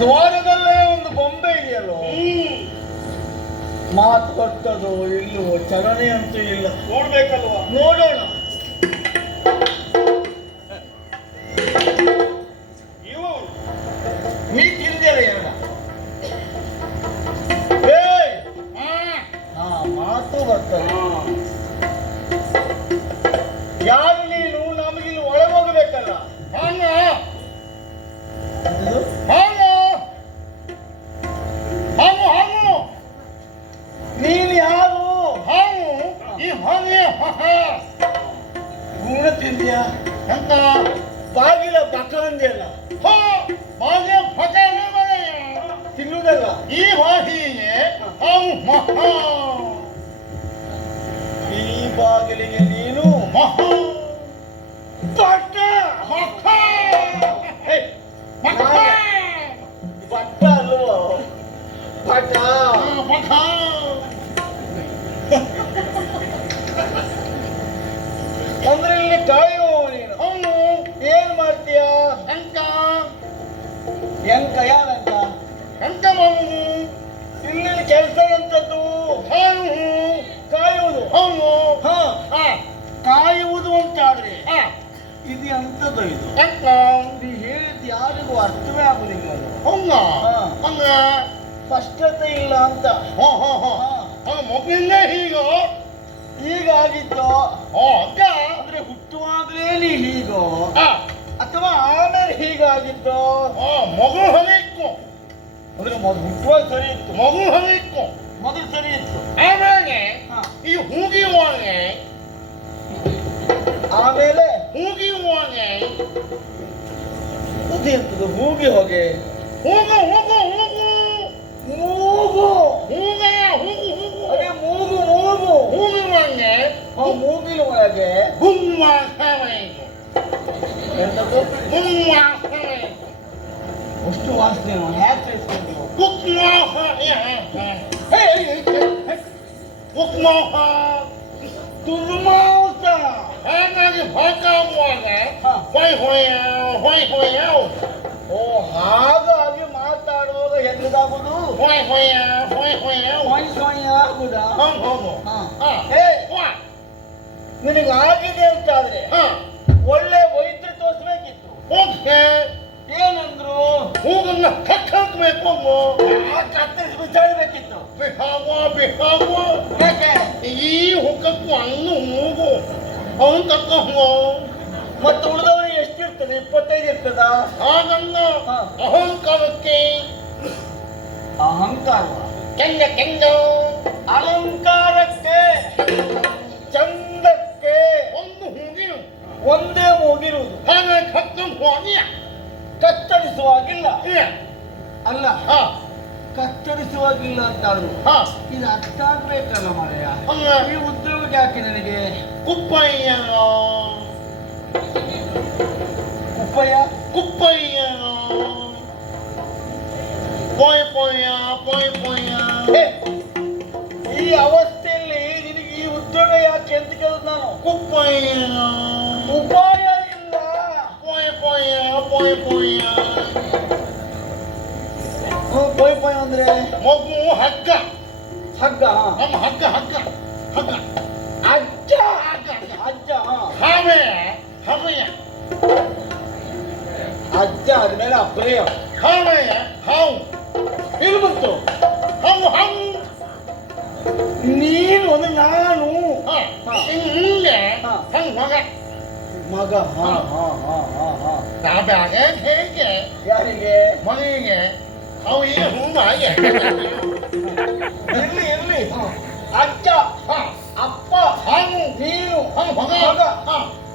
ದ್ವಾರದಲ್ಲೇ ಒಂದು ಬೊಂಬೆ ಇದೆಯಲ್ಲೋ, ಮಾತು ಕೊಟ್ಟದೋ ಇಲ್ಲವೋ ಚಲನೆ ಅಂತೂ ಇಲ್ಲ. ನೋಡ್ಬೇಕಲ್ವಾ? ನೋಡೋಣ. ಇವು ನೀ ತಿಂದಿಲ್ಲ ಎರಡ? ಮಾತು ಬರ್ತದೆ. ಯಾರು ನೀನು? ನಮಗಿಲ್ಲಿ ಒಳಗೆ ಹೋಗಬೇಕಲ್ಲ. ನೀನು ಯಾರು? ಗುಣ ತಿಂದ್ಯಾ ಅಂತ ಬಾಗಿಲ ಪಕ್ಕ ಅಂದ್ಯಲ್ಲ. ತಿನ್ನುವುದಲ್ಲ ಈ ಭಾಷೆಯೇ ಈ ಬಾಗಿಲಿಗೆ ನೀನು ಬಟ್ಟ ಬಟ್ಟ ಅಲ್ವೋ? ಬಟ್ಟ ಅಂದ್ರೆ ಇಲ್ಲಿ ಕಾಯುವ ನೀನು. ಅವನು ಏನ್ ಮಾಡ್ತೀಯ? ಅಂಕ ಎಂಕ ಯಾರಂಕ? ಅಂಕ ಮಾವು ಇಲ್ಲಿ ಕೆಲಸ ಎಂತದ್ದು? ಕಾಯುವುದು. ಅವನು ಕಾಯುವುದು ಅಂತಾದ್ರೆ ಇದು ಎಂತದ್ದು? ಇದು ಅಂಕ ನೀ ಹೇಳಿದ್ ಯಾರಿಗೂ ಅರ್ಥವೇ ಆಗುದಿಲ್ಲ. ಹಂಗ ಹಂಗ ಸ್ಪಷ್ಟತೆ ಇಲ್ಲ ಅಂತ. ಮಗುವಿಂದ ಹೀಗೋ ಹೀಗಾಗಿತ್ತೋ? ಅಕ್ಕ ಅಂದ್ರೆ ಹುಟ್ಟುವಾಗಲೇ ನೀ ಹೀಗೋ ಅಥವಾ ಆಮೇಲೆ ಹೀಗಾಗಿತ್ತೋ? ಮಗು ಹಲಿಕ್ಕು ಅಂದ್ರೆ ಮೊದಲು ಹುಟ್ಟುವಾಗ ಸರಿ ಇತ್ತು. ಮಗು ಹಲಿಕ್ಕು ಮೊದಲು ಸರಿ ಇತ್ತು. ಆಮೇಲೆ ಈ ಹೂಗಿಯುವಾಗೆ ಆಮೇಲೆ ಹೂಗಿಯುವಾಗೆ ಬುದ್ಧಿ ಇರ್ತದೆ. ಹೂಗಿ ಹೋಗೆ ಹೋಗು ಹೋಗು ಹೋಗು ಮೂಗು ಹೂಗ ಹೂಗು ಹೂಗು ಅದೇ ಮೂಗು ಮೂಗು ಹೂಗುವಂಗೆ ಮೂಗಿನ ಒಳಗೆ ಗುಮ್ಮ ಸಾವಯವ ಎಂತದ್ದು? ಗುಮ್ಮ ಸಾವಯವ ಅಷ್ಟು ವಾಸನೆ ಹ್ಯಾಕ್ ಇಟ್ಕೊಂಡು ಉಕ್ಮೋಹ ಉಕ್ಮೋಹ ತುರ್ಮಾಂಸ ಹಾಗಾಗಿ ಭಾಗಾಗುವಾಗ ಹೊಯ್ ಹೊಯ್ಯ ಹೊಯ್ ಹೊಯ್ಯ. ಓ, ಹಾಗಾಗಿ ಮಾತಾಡುವಾಗ ಹೆಂಗದಾಗುದು? ಹೊಯ್ ಹೊಯ್ಯ ಹೊಯ್ ಹೊಯ್ಯ ಹೊಯ್ ಸೊಯ್ ಆಗುದಾ? ಹೋಗು ನಿನಗೆ ಆಗಿದೆ ಅಂತಾದ್ರೆ ಒಳ್ಳೆ ವೈದ್ಯ ತೋರಿಸ್ಬೇಕಿತ್ತು. ಹೋಗಿ ಏನಂದ್ರು? ಹೂಗನ್ನ ಕಟ್ಟಾಕ್ಬೇಕು. ಕತ್ತರಿಸಿ ಬಿಸಾಡಬೇಕಿತ್ತು. ಬಿಹಾವ ಬಿಹಾವ ಯಾಕೆ? ಈ ಹುಕ್ಕಕ್ಕೂ ಅನ್ನು ಮೂಗು ಅವನು ಕಟ್ಕೊಂಡು ಮತ್ತೆ ಉಳಿದವರಿಗೆ ಎಷ್ಟಿರ್ತದೆ? 25 ಇರ್ತದ? ಹಾಗಲ್ಲ, ಅಹಂಕಾರಕ್ಕೆ ಅಹಂಕಾರ ಕೆಂಗ ಕೆಂಗ ಅಲಂಕಾರಕ್ಕೆ ಚಂದಕ್ಕೆ ಒಂದು ಹೂಗಿನ ಒಂದೇ ಮೂಗಿರುವುದು. ಹಾಗೆ ಕಟ್ಕೊಂಡು ಹೋಗಿಯ ಕತ್ತರಿಸುವಾಗಿಲ್ಲ ಅಲ್ಲ, ಹಾ ಕತ್ತರಿಸುವಾಗಿಲ್ಲ ಅಂತ ಆದ್ರು ಇದು ಅರ್ಥ ಆಗ್ಬೇಕಲ್ಲ ಮಾರಾಯ. ಈ ಉದ್ಯೋಗಕ್ಕೆ ಯಾಕೆ ನನಗೆ? ಕುಪ್ಪಯ್ಯ ಉಪಯ ಕುಪ್ಪಯ್ಯ ಪೊಯ್ ಪೊಯ್ಯ ಪೊಯ್ ಪೊಯ್ಯ. ಈ ಅವಸ್ಥೆಯಲ್ಲಿ ನಿನಗೆ ಈ ಉದ್ಯೋಗ ಯಾಕೆ ಅಂತ ಕೇಳಿದ್ ನಾನು. ಕುಪ್ಪಯ್ಯ ಉಪಾಯ ಇಲ್ಲ. ಪೊಯ್ ಪೊಯ್ಯ ಪೊಯ್ ಪೊಯ್ಯ. ಪೊಯ್ ಪೊಯ್ ಅಂದ್ರೆ ಮಗು ಹಗ್ಗ ಹಗ್ಗ. ನಮ್ಮ ಹಗ್ಗ ಹಗ್ಗ ಹಗ್ಗ ಅಜ್ಜ ಅಜ್ಜ ಹಾವೆ ಹವೆಯ ಅಜ್ಜ ಆದ್ಮೇಲೆ ಅಪ್ರಯ ಹಾವೆಯ ಹಾವು ಇಲ್ಲಿ ಬಂತು. ಹಾವು ಹಾವು ನೀನು ಅಂದ್ರೆ ನಾನು ಹಿಂಗೆ ಹಂಗ ಮಗ ಮಗ. ನಾಬ್ಯಾಗ ಹೇಗೆ ಯಾರಿಗೆ? ಮನೆಗೆ ಅವು ಈ ಹೂವಾಗೆ ಇರ್ಲಿ ಇರ್ಲಿ. ಅಜ್ಜ ಅಪ್ಪ ಹಾವು ನೀನು ಮಗ ಮಗ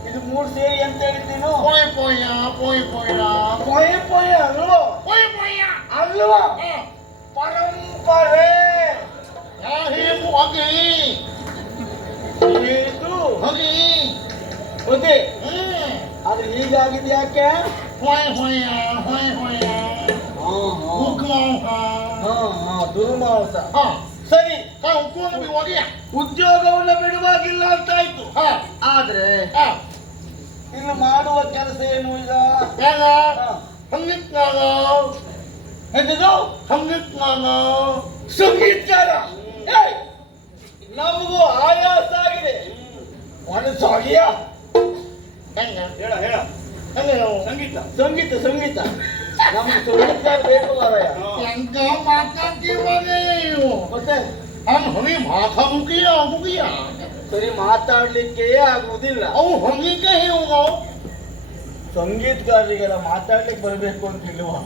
ಇದು 3 ಸೇರಿ ಅಂತ ಹೇಳಿದ್ದೀನು. ಪೊಯ್ ಪೊಯ್ಯ ಪೊಯ್ ಪೊಯ್ಯ ಪೊಯ್ ಪೊಯ್ ಅಲ್ವೋ? ಪೊಯ್ ಪೊಯ್ಯ ಅಲ್ವಾ? ಪರಂಪರೆ ಯಾಹೇಮು ಅಗಿ ಇದು ಅಗಿ ಅದೇ. ಆದ್ರೆ ಹೀಗಾಗಿದೆ ಯಾಕೆ? ಹೊಯ್ ಹೊಯ್ಯ ಹೊಯ್ ಹೊಯ್ಯ ದುರ್ಮಾಂಸ. ಸರಿ, ಉದ್ಯೋಗವನ್ನು ಬಿಡುವಾಗಿಲ್ಲ ಅಂತಾಯ್ತು. ಆದ್ರೆ ಇನ್ನು ಮಾಡುವ ಕೆಲಸ ಏನು ಈಗ? ಎಂತದು ಸಂಗೀತಗಾನ. ಸಂಗೀತಗಾರ. ಏಯ್! ನಮಗೂ ಆಯಾಸ ಆಗಿದೆ. ಮನಸ್ಸಾಗಿಯ ಹೆಂಗ ಹೇಳ ಹೇಳ ಹೆಂಗೆ ನಾವು ಸಂಗೀತ ಸಂಗೀತ ಸಂಗೀತ ನಮ್ಗೆ ಸಂಗೀತಗಾರ ಬೇಕು ಮಾರಾಯ. ಹೆಂಗ ಮಾತಾಡ್ತೀವನೇ ಇವು ಮತ್ತೆ ಅವ್ನು ಹನಿ ಮಾತಾ ಮುಗಿಯ ಮುಗಿಯ ಸರಿ ಮಾತಾಡ್ಲಿಕ್ಕೆ ಆಗುವುದಿಲ್ಲ. ಅವು ಹಂಗಿಗೆ ಇವು ಸಂಗೀತಗಾರರಿಗೆಲ್ಲ ಮಾತಾಡ್ಲಿಕ್ಕೆ ಬರಬೇಕು ಅಂತ ಇಲ್ವಾ?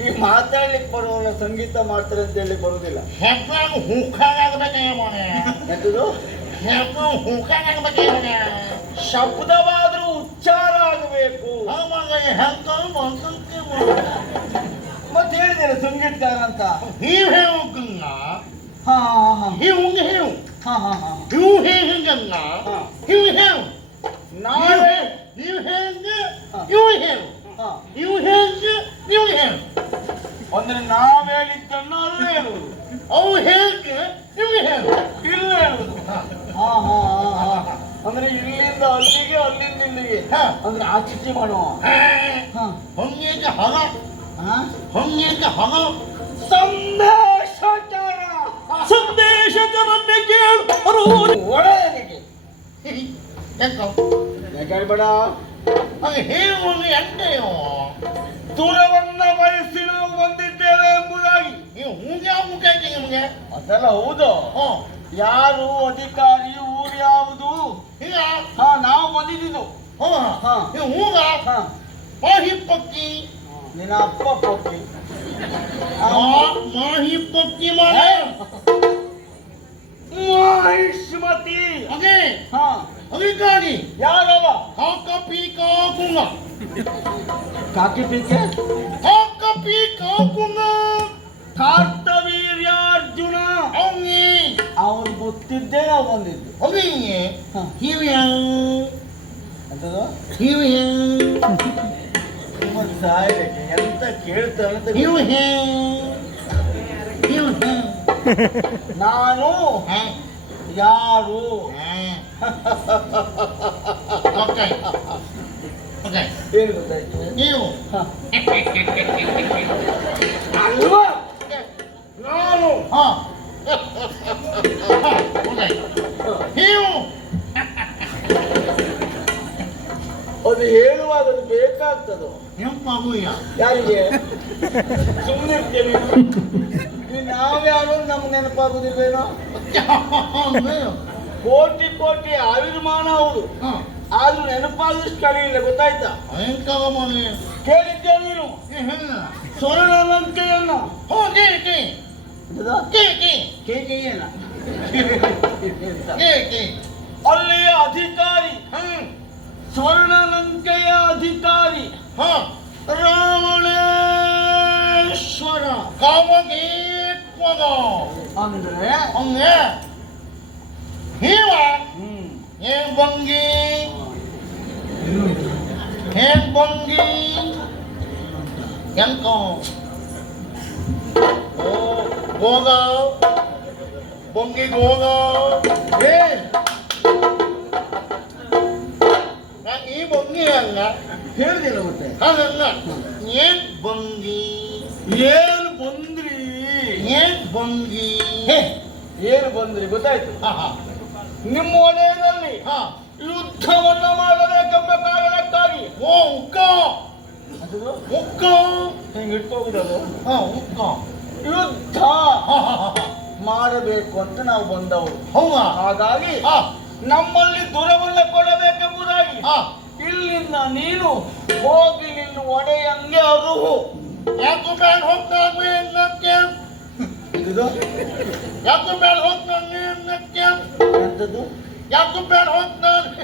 ಈ ಮಾತಾಡ್ಲಿಕ್ಕೆ ಬರುವವರ ಸಂಗೀತ ಮಾಡ್ತಾರೆ ಅಂತ ಹೇಳಿ ಬರುವುದಿಲ್ಲ. ಹೆಪ್ಪಾಗ ಹೂಕಾಗಬೇಕೆ ಮನೆ ಎಂತದು ಹೆಪ್ಪ ಹೂಕಾಗಬೇಕೆ ಮನೆ ಶಬ್ದವಾದ್ರೂ ಉಚ್ಚಾರ ಆಗಬೇಕು. ಆವಾಗ ಹೆಂಗ ಬಂದಂತೆ ಮತ್ತೆ ಹೇಳಿದ್ದೇನೆ ಸಂಗೀತಗಾರ ಅಂತ. ನೀವು ಹೇಳೋಕಂಗ ಹಾ ಹಾ ಹಾ ನೀವು ಹೇಳು ಹಾ ಹಾ ಹಾ ನೀವು ಹೇಗಂಗ ಹಾ. ನೀವು ಹೇಳು ನಾವೇ ನೀವು ಹೇಗೆ ಹಾ. ನೀವು ಹೇಳು ಹಾ. ನೀವು ಹೇಗೆ ನೀವು ಹೇಳು ಅಂದ್ರೆ ನಾವ್ ಹೇಳಿದ್ದನ್ನು ಅಲ್ಲ ಹೇಳುವುದು, ಅವು ಹೇಗೆ ನೀವು ಹೇಳು ಇಲ್ಲ ಹೇಳುವುದು. ಹಾ ಹಾ ಹಾ ಹಾ ಅಂದ್ರೆ ಇಲ್ಲಿಂದ ಅಲ್ಲಿಗೆ ಅಲ್ಲಿಂದ ಇಲ್ಲಿಗೆ ಹಾ. ಅಂದ್ರೆ ಆಚಿಚ್ಚಿ ಮಾಡುವ. ಹಾ ಹಂಗೇಗೆ ಹಣ ಹಾ ಹಂಗೇಗೆ ಹಣ ಸಂದೇಶಚಾರ ಸಂದೇಶವನ್ನೇ ಕೇಳು ಒಡೆಯನಿಗೆ ಯಾಕೆ ಕೇಳ್ಬೇಡ. ಹಾಗೆ ಹೇಳುವುದು ಎಂತೆಯೋ ದೂರವನ್ನ ಬಯಸಿ ನಾವು ಬಂದಿದ್ದೇವೆ ಎಂಬುದಾಗಿ. ನೀವು ಹೂಗೆ ಮುಖಕ್ಕೆ ನಿಮಗೆ ಅದೆಲ್ಲ ಹೌದು. ಹ್ಞೂ ಯಾರು ಅಧಿಕಾರಿ, ಊರು ಯಾವುದು? ಈಗ ಹಾ ನಾವು ಬಂದಿದ್ದು. ಹ್ಞೂ ಹಾ. ನೀವು ಹೂಗ ಹಾ ಮಾಹಿ ಪಕ್ಕಿ ನಿನ್ನ ಅಪ್ಪ ಪಕ್ಕಿ. ಮಾಹಿ ಪಕ್ಕಿ ಮಾಡ ಮಹಿಷ್ಮತಿ. ಹಾಗೆ ಹಾ ಅಧಿಕಾರಿ ಯಾರವ? ಕಾಕ ಪೀಕ ಕುಂಗ ಕಾಕಿ ಪೀಕೆ ಕಾಕ ಪೀಕ ಕುಂಗ ಕಾರ್ತವೀರ್ಯಾರ್ಜುನ. ಅವನಿ ಅವ್ರು ಗೊತ್ತಿದ್ದೇ ನಾವು ಬಂದಿದ್ದು. ಅವನಿಗೆ ಹಾ. ಹಿವಿಯ ಅಂತದು ಹಿವಿಯ ತುಂಬ ಸಾಯಕ್ಕೆ ಎಂತ ಕೇಳ್ತಾನೆ ಅಂತ ಹಿವಿಯ ಹಿವಿಯ ನಾನು ಯಾರು? ಓಕೆ ಓಕೆ ಏನು ಗೊತ್ತಾಯ್ತು? ನೀವು ಹ. ಅಲ್ವಾ ನಾನು ಹಾ ಓಕೆ ನೀವು ಅದು ಹೇಳುವಾಗ ಅದು ಬೇಕಾಗ್ತದೋ ನೆನಪಾಗುಯ್ಯ ಯಾರಿಗೆ? ಸುಮ್ಮನಿರ್ತೇವೆ. ನಾವ್ಯಾರು ನಮ್ಗೆ ನೆನಪಾಗುದಿಲ್ವೇನೋ? ಕೋಟಿ ಕೋಟಿ ಆವಿರ್ಮಾನ ಹೌದು, ಆದ್ರೂ ನೆನಪಾದಷ್ಟು ಕಡೆ ಇಲ್ಲ. ಗೊತ್ತಾಯ್ತಾ? ಭಯಂಕರ ಮನೆ ಕೇಳಿದ್ದೆ ನೀನು ಸ್ವರ್ಣಲಂಕೆಯನ್ನ? ಹೋ ಕೇ ಕೇ ಎಂತದು? ಕೇ ಕೇ ಕೇಕೆಯೇನ? ಕೇ ಕೇ ಅಲ್ಲಿಯ ಅಧಿಕಾರಿ, ಸ್ವರ್ಣಲಂಕೆಯ ಅಧಿಕಾರಿ ಹಾ ರಾವಣೇಶ್ವರ. ಕಾಮಗೀತ್ವಗ ಅಂದ್ರೆ ಹಂಗೆ ಹೀವ ಹ್ಮ್ ಏನ್ ಬಂಗಿ ಏನ್ ಬಂಗಿ ಎಂಕ ಓ ಹೋಗ ಬಂಗಿಗೆ ಹೋಗ ಏ ಈ ಬಂಗಿ ಅಲ್ಲ ಹೇಳಿದಿಲ್ಲ ಮತ್ತೆ. ಅದಲ್ಲ ಏನ್ ಬಂಗಿ ಏನು ಬಂದ್ರಿ? ಏನ್ ಬಂಗಿ ಹೇ, ಏನು ಬಂದ್ರಿ ಗೊತ್ತಾಯ್ತು. ಹಾ ಹಾ ನಿಮ್ಮ ವಲಯದಲ್ಲಿ ಹಾ ಯುದ್ಧವನ್ನ ಮಾಡಬೇಕೆಂಬ ಕಾರಣಕ್ಕಾಗಿ ಓ ಉಕ್ಕ ಅದು ಉಕ್ಕ ಹಿಂಗೆ ಇಟ್ಕೋಗುದದು. ಹಾ ಉಕ್ಕ ಯುದ್ಧ ಹಾ ಹಾ ಹಾ ಮಾಡಬೇಕು ಅಂತ ನಾವು ಬಂದವರು. ಹೌದಾ ಹಾಗಾಗಿ ಹಾ ನಮ್ಮಲ್ಲಿ ದುರವನ್ನ ಕೊಡಬೇಕೆಂಬುದಾಗಿ ಹಾ ಇಲ್ಲಿಂದ ನೀನು ಹೋಗಿ ನಿನ್ನ ಒಡೆಯಂಗೆ ಅರುಹು. ಯಾಕೆ ಬೇಡ ಹೋಗ್ತಾನೆ ಅನ್ನಕ್ಕೆ ಇದು ಯಾಕೆ ಬೇಡ ಹೋಗ್ತಾನೆ ಅನ್ನಕ್ಕೆ ಎಂತದ್ದು? ಯಾಕೆ ಬೇಡ ಹೋಗ್ತಾನೆ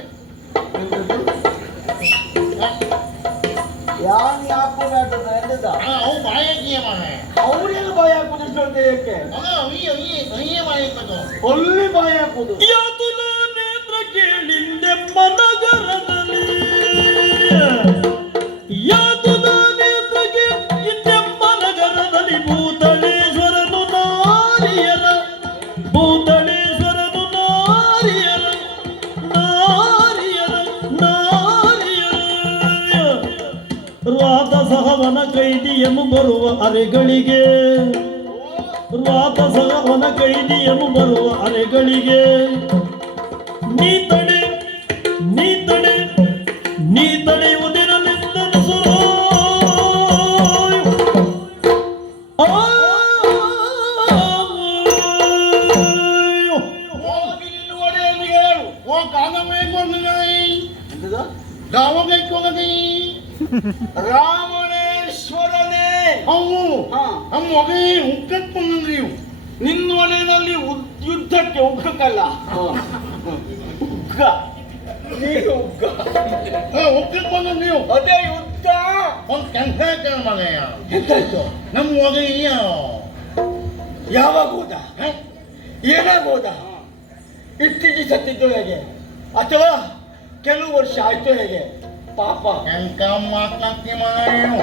ಎಂತದ್ದು? ಯಾನ್ ಯಾಕೋ ಬೇಟದ ಎಂತದ? ಅವು ಬಾಯಿಗೆ ಮನೆ ಅವ್ರಿಗೆ ಬಾಯಿ ಹಾಕುದು ಅಂತ ಏಕೆ? ಅದ ಅಯ್ಯ ಬಾಯಿಗೆ ಅಲ್ಲಿ ಬಾಯಿ ಹಾಕುದು. ಯಾತುಲ ನೇತ್ರ ಕೇಳಿಂದೆಂಬ ನಗರದಲ್ಲಿ ಯಾತುಲ ನೇತ್ರಕ್ಕೆ ಇಂದೆಂಬ ನಗರದಲ್ಲಿ ಭೂತಳೇಶ್ವರನು ನಾರಿಯರ ಭೂತಳೇಶ್ವರನು ನಾರಿಯರ ನಾರಿಯರ ನಾರಿಯರ ರಾತ ಸಹವನ ಕೈ ಕೈದಿಯನು ಬರುವ ಅರೆಗಳಿಗೆ ರಾತಸವನ ಕೈದಿಯನು ಬರುವ ಅರೆಗಳಿಗೆ ನೀ ತಡೆ ನೀ ತಡೆ ನೀ ತಡೆಯುವುದಿರಲಿಂದನು ಸುರೋ ಹೋಗಿ ನಿನ್ನ ಒಡೆಯನ್ನು ಹೇಳು ಓ ಕಾಲವೇ ಕೊಂಡನಾಯಿ ಎಂತದು? ಗಾವಗೆ ಕೊಗದಿ ರಾವಣೇಶ್ವರನೇ ಅವು ಹಾ. ಅಮ್ಮಗೆ ಉಕ್ಕತ್ಕೊಂಡು ನೀವು ನಿನ್ನ ಮನೆಯಲ್ಲಿ ಯುದ್ಧಕ್ಕೆ ಉಗ್ಗಕ್ಕಲ್ಲ ಉಗ್ಗ ಈಗ ಉಗ್ಗ ಉಕ್ಕತ್ಕೊಂಡು ನೀವು ಅದೇ ಯುದ್ಧ ಒಂದು ಕೆಲಸ ಮನೆಯ ಎಂತಾಯ್ತು? ನಮ್ಮ ಒಗೆಯ ಯಾವಾಗ ಹೋದ ಏನಾಗ ಹೋದ? ಇತ್ತೀಚೆಗೆ ಸತ್ತಿದ್ದು ಹೇಗೆ ಅಥವಾ ಕೆಲವು ವರ್ಷ ಆಯ್ತು ಹೇಗೆ? ಪಾಪ ಎಂಕ ಮಾತಾಡ್ತಿ ಮನೆಯು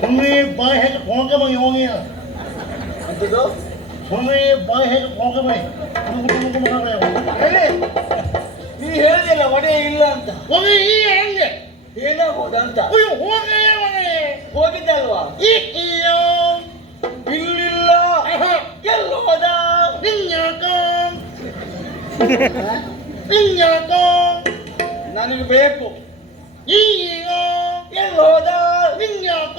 ಸುಮ್ಮನೆ ಬಾಯಿ ಹೇಗೆ ಹೋಗಬೈ ಹೋಗಿ ಅಂತದ್ದು ಸುಮ್ಮನೆ ಬಾಯಿ ಹೇಗೆ ಹೋಗಬೈ ಹೇಳಿ. ನೀ ಹೇಳಿಲ್ಲ ಒಡೆ ಇಲ್ಲ ಅಂತ. ಒಗೆ ಈ ಹಂಗೆ ಏನಾಗ ಹೋದ ಅಂತ ಅಯ್ಯೋ ಹೋಗೇ ಮನೆ ಹೋಗಿದ್ದಲ್ವಾ? ಈಯೋ ಇಲ್ಲಿಲ್ಲ. ಎಲ್ಲಿ ಹೋದ? ನಿನ್ಯಾಕ ನಿನ್ಯಾಕ ನನಗೆ ಬೇಕು. ಈಗ ಎಲ್ಲಿ ಹೋದ? ನಿನ್ಯಾಕ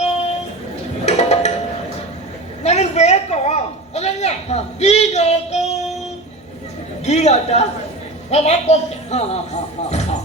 ನನಗೆ ಬೇಕು. ಅದಲ್ಲ ಹಾ. ಈಗ ಗೀಗಾಟ. ನಾವು ಹಾಕೋಕೆ ಹಾ ಹಾ ಹಾ ಹಾ ಹಾ.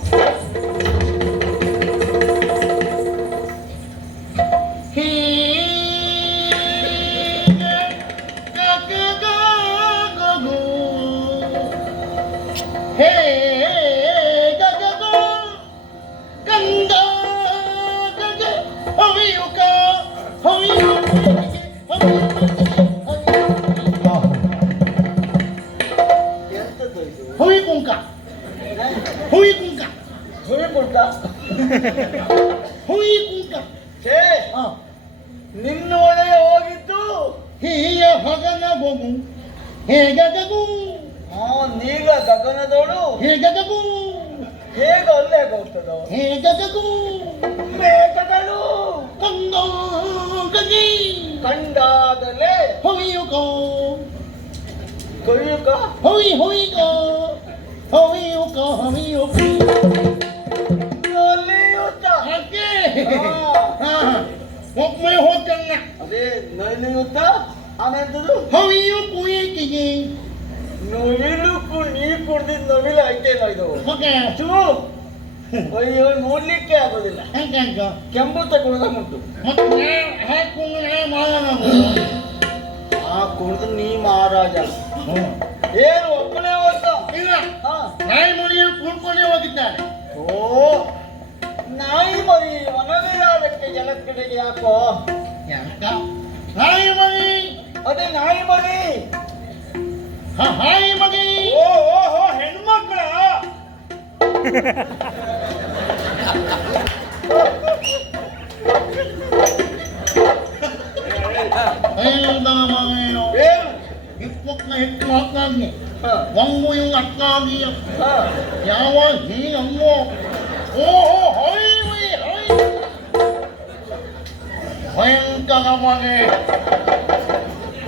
ಎಂತದ್ದು ಇದು? ಹುಯಿ ಕುಂಕ ಹುಯಿ ಕುಂಕ ಸುಳಿ ಕೊಟ್ಟ? ಹುಯಿ ಕುಂಕ ಛೇ, ನಿನ್ನ ಒಳಗೆ ಹೋಗಿದ್ದು ಹೀಯ ಹಗನ ಗೋಗು ಹೇಗಗು ಹಾ ನೀಗ ಗಗನದೋಳು ಹೇಗಗು ಹೇಗೆ ಅಲ್ಲೇ ಹೋಗ್ತದೋ? ಹೇಗಗು ಮೇಘಗಳು ಕಂದಗಿ ಕಂಡಾಗಲೇ ಹುಯಿಯುಕೋ ಕೊಯ್ಯುಕ ಹುಯಿ ಹುಯಿಕೋ ಹುಯಿಯುಕೋ ಹುಯಿಯುಕೋ ನಲಿಯುತ್ತ. ಹಾಗೆ ಹಾ. ಒಮ್ಮೆ ಹೋಗಣ್ಣ ಅದೇ ನಲಿಯುತ್ತ. ಆಮೇಲೆ ಹುಯಿಯು ಕುಯಿಕಿಗೆ ನವಿಲುಕು ನೀ ಕುಡ್ದಿದ್ ನವಿಲು ಐತೇನೋ ಇದು? ಓಕೆ ಚೂ ಅಯ್ಯೋ ನೋಡ್ಲಿಕ್ಕೆ ಆಗೋದಿಲ್ಲ. ಹೆಂಗ ಕೆಂಪು ತಗೊಳ್ದಂಗುಂಟು. ಮತ್ತೆ ಹಾಕುಂಗನೆ ಮಾಡೋಣ ಆ ಕುಡ್ದು ನೀ ಮಹಾರಾಜ. ಏನು ಒಬ್ಬನೇ ಹೋದ? ಇಲ್ಲ ಹಾ. ನಾಯಿ ಮನೆಯಲ್ಲಿ ಕೂಡ್ಕೊಂಡೇ ಹೋಗಿದ್ದಾರೆ ಓ ನಾಯಿ ಮರಿ ವನವಿಹಾರಕ್ಕೆ ಜಲಕ್ಕಡೆಗೆ ಯಾಕೋ? ಯಾಕ ನಾಯಿ ಮರಿ ಅದೇ ನಾಯಿ ಮರಿ. ಹಾಯಿ ಮಗಿ ಓ ಓಹೋ ಹೆಣ್ಮಕ್ಳ. ಮಗೇನು ಏನು? ಇಪ್ಪತ್ತನ ಹೆಚ್ಚು ಹಾಕಾಗಿ ಹಾ. ಒಂಗು ಇವ್ ಅಕ್ಕಾಗಿ ಹಾ. ಯಾವ ಹೀ ಹಂಗೋ ಓಹೋ ಹೈ ಹೈ ಭಯಂಕರವಾಗಿ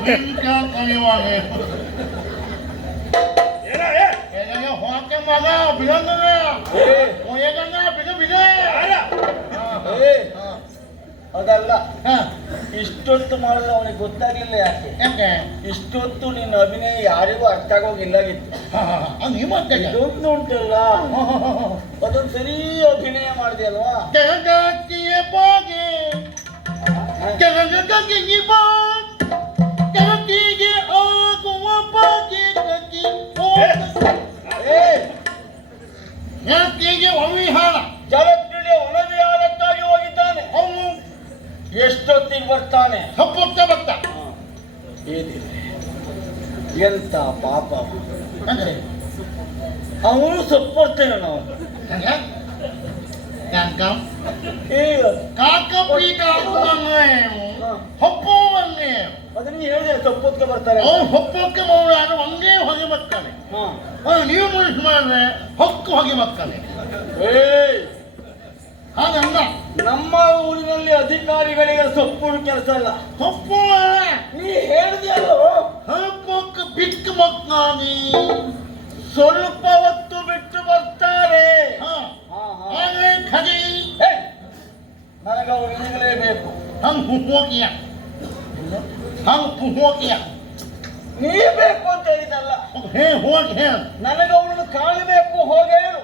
ನಿಂಕ ಕಲಿಯುವಾಗೆ ಹೋಕೆ ಮಗ ಬಿಡಂಗನ ಏ, ಹೋಯಗಂಗ ಬಿಡ ಬಿಡ ಏ, ಅದಲ್ಲ. ಹಾ ಇಷ್ಟೊತ್ತು ಮಾಡಿದ್ರೆ ಅವನಿಗೆ ಗೊತ್ತಾಗ್ಲಿಲ್ಲ ಯಾಕೆ? ಯಾಕೆ ಇಷ್ಟೊತ್ತು ನಿನ್ನ ಅಭಿನಯ ಯಾರಿಗೂ ಅರ್ಥ ಆಗೋಗಿಲ್ಲಾಗಿತ್ತು. ನೀವು ಮತ್ತೆ ಇದೊಂದು ಉಂಟಲ್ಲ, ಅದೊಂದು ಸರಿ ಅಭಿನಯ ಮಾಡಿದೆ ಅಲ್ವಾ? ಜಗತ್ತಿಯ ಬಾಗೆ ಜಗತ್ತಿಗೆ ಬಾ ಜಗತ್ತಿಗೆ ಆಗುವ ಬಾಗೆ ಕಕ್ಕಿ ಏ, ಜಗತ್ತಿಗೆ ಅವಿಹಾರ ಜಲಕ್ರೀಡೆ ವನವಿಹಾರಕ್ಕಾಗಿ ಹೋಗಿದ್ದಾನೆ. ಅವನು ಎಷ್ಟೊತ್ತಿಗೆ ಬರ್ತಾನೆ? ಹಬ್ಬತ್ತ ಬತ್ತ ಏನಿದೆ ಎಂತ ಪಾಪ. ಅಂದ್ರೆ ಅವನು ಸಪ್ಪರ್ತೇನೆ ನಾವು. ಈಗ ಕಾಕ ಪೀಠ ಹಬ್ಬವನ್ನೇ ಅದನ್ನ ಹೇಳಿದೆ ಸಪ್ಪೊತ್ತಿಗೆ ಬರ್ತಾರೆ. ಅವ್ನು ಹಬ್ಬಕ್ಕೆ ಮೌನಾಡು ಹಂಗೆ ಹೊಗೆ ಬರ್ತಾನೆ. ಹಾ. ನೀವು ಮುಗಿಸ್ ಮಾಡಿದ್ರೆ ಹೊಕ್ಕು ಹೊಗೆ ಬರ್ತಾನೆ. ಏಯ್, ಹಾಗಂದ ನಮ್ಮ ಊರಿನಲ್ಲಿ ಅಧಿಕಾರಿಗಳಿಗೆ ಸೊಪ್ಪು ಕೆಲಸ ಅಲ್ಲ. ತಪ್ಪು ನೀ ಹೇಳಿದೆಯಲ್ಲೋ ಹಲ್ಕೋಕ್ ಬಿಕ್ಕ ಮಕ್ಕಳಾಗಿ ಸ್ವಲ್ಪ ಹೊತ್ತು ಬಿಟ್ಟು ಬರ್ತಾರೆ. ಹಾಗೆ ಖದಿ ಹೇ, ನನಗೆ ಅವರು ಈಗಲೇ ಬೇಕು. ಹಂಗೆ ಹೋಗಿಯ ಹಂಗೆ ಹೋಗಿಯ ನೀ ಬೇಕು ಅಂತ ಹೇಳಿದಲ್ಲ, ಹೇ ಹೋಗಿ ಹೇ ನನಗೆ ಅವಳನ್ನು ಕಾಣಬೇಕು. ಹೋಗೇನು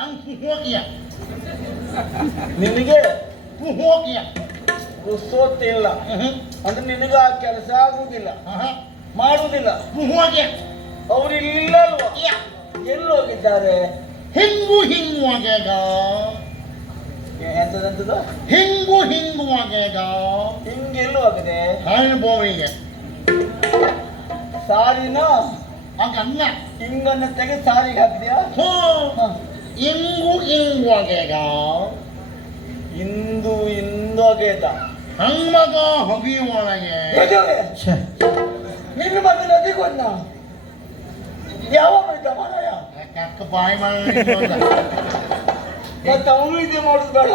ಹಂಗೆ ಹೋಗಿಯ ನಿನಗೆ ಹೋಗಿಯ ಗೊತ್ತಿಲ್ಲ ಅಂದ್ರೆ ನಿನಗೆ ಆ ಕೆಲಸ ಆಗುವುದಿಲ್ಲ, ಮಾಡುವುದಿಲ್ಲ. ಹೋಗಿಯ ಅವ್ರು ಇಲ್ಲ ಅಲ್ವಾ? ಎಲ್ಲಿ ಹೋಗಿದ್ದಾರೆ? ಹಿಂಗು ಹಿಂಗುವಾಗೇಗ ಎಂತದಂತದ ಹಿಂಗು ಹಿಂಗುವಾಗೇಗ ಹಿಂಗೆಲ್ಲೂ ಹೋಗಿದೆ. ಹಳ್ಬೋವಿಗೆ ಸಾರಿನ ಹಾಗಲ್ಲ ಹಿಂಗನ್ನ ತೆಗೆದು ಸಾರಿಗೆ ಹಾಕಿದ್ಯಾ? ಹೋ ಹಿಂಗು ಹಿಂಗುವಾಗೇಗ ಇಂದು ಇಂದೋಗೇದ ಹಂಗಮಗ ಹೊಗಿಯೊಳಗೆ ಛೆ, ನಿನ್ನ ಮತ್ತೆ ನದಿಗೆ ಹೋದ್ನ ಯಾವ ಬೈತ ಮಾರಾಯ? ಯಾಕೆ ಬಾಯಿ ಮಾಡಿ ಮತ್ತೆ ಅವನು ಇದೆ ಮಾಡುದು ಬೇಡ.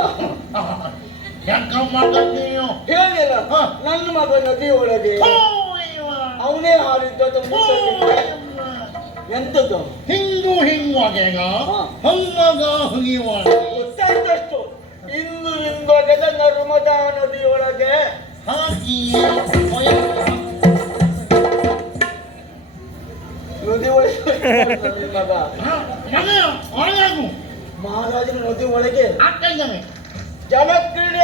ಯಾಕ ಮಾಡ್ತೀಯೋ ಹೇಳಿಲ್ಲ ನನ್ನ ಮಗ ನದಿ ಒಳಗೆ ಅವನೇ ಹಾರಿದ್ದ. ಎಂತದ್ದು ಹಿಂಗು ಹಿಂಗುವಾಗೇಗ ಹಂಗಮಗ ಹೊಗಿಯೊಳಗೆ ಗೊತ್ತಾಯ್ತಷ್ಟು. ಇಂದು ಇಂದೋಗದ ನರ್ಮದಾ ನದಿಯೊಳಗೆ ಹಾಕಿ ನದಿ ಒಳಗೆ ಮಗ ಮಗ ಒಳಗಾಗು ಮಹಾರಾಜನ ನದಿ ಒಳಗೆ ಆಗ್ತಾ ಇದ್ದಾನೆ ಜಲಕ್ರೀಡೆ